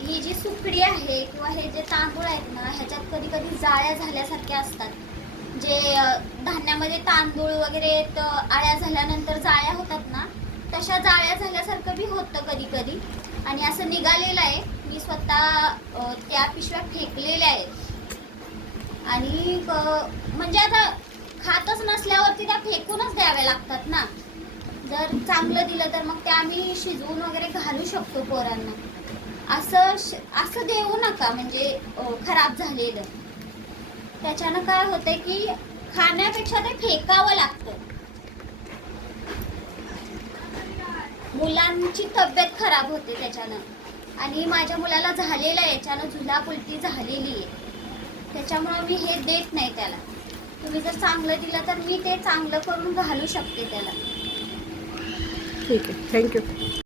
ही जी सुकडी आहे किंवा हे जे तांदूळ आहेत ना, ह्याच्यात कधी कधी जाळ्या झाल्यासारख्या असतात. जे धान्यामध्ये तांदूळ वगैरे आळ्या झाल्यानंतर जाळ्या होतात ना, तशा जाळ्या झाल्यासारखं बी होतं कधी कधी. आणि असं निघालेलं आहे. मी स्वतः त्या पिशव्या फेकलेल्या आहेत. आणि म्हणजे आता खातच नसल्यावरती त्या फेकूनच द्याव्या लागतात ना. जर चांगलं दिलं तर मग ते आम्ही शिजवून वगैरे घालू शकतो पोरांना. असं देऊ नका म्हणजे खराब झालेलं. त्याच्यानं काय होतंय की खाण्यापेक्षा ते फेकावं लागतं. मुलांची तब्येत खराब होते त्याच्यानं. आणि माझ्या मुलाला झालेलं आहे याच्यानं, झुलाप उलटी झालेली आहे. त्याच्यामुळं मी हे देत नाही त्याला. तुम्ही जर चांगलं दिलं तर मी ते चांगलं करून घालू शकते त्याला. ठीक आहे, थँक्यू.